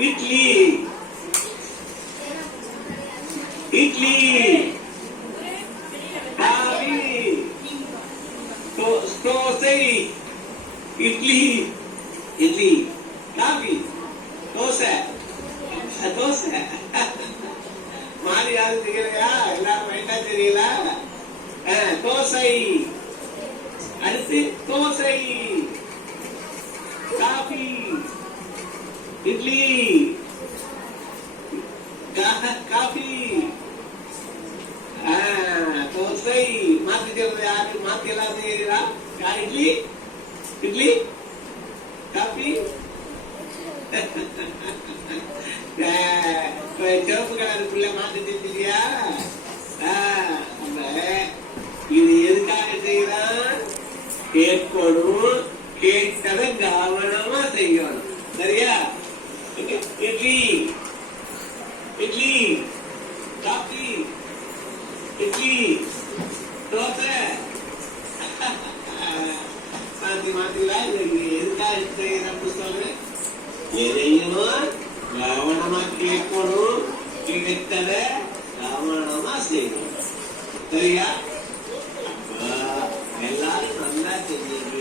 idli idli coffee தோ- dosa idli idli coffee dosa dosa மாறி யாரும் தெரியலையா எல்லாரும் மைண்டா தெரியல ஆ, தோசை இட்லி கா- காபி ஆ, தோசை மாத்தி சொல்றது யாரு மாத்தி எல்லாம் செய்யறா யா, இட்லி இட்லி காபி ஆ, இப்ப சிவப்பு கலருக்குள்ள மாத்தி தெரிஞ்சியா இது எதுக்காக செய்யறான் கேட்கணும் கேட்டதை கவனமா செய்யணும் சரியா இட்லி காஃபி இட்லி தோசை மாத்தி மாத்திங்களா இது எதுக்காக செய்யற புத்தகம் எதையும் கவனமா கேட்கணும் கிடைத்தத கவனமா செய்யணும் சரியா எல்லாரும் நல்லா செஞ்சீங்க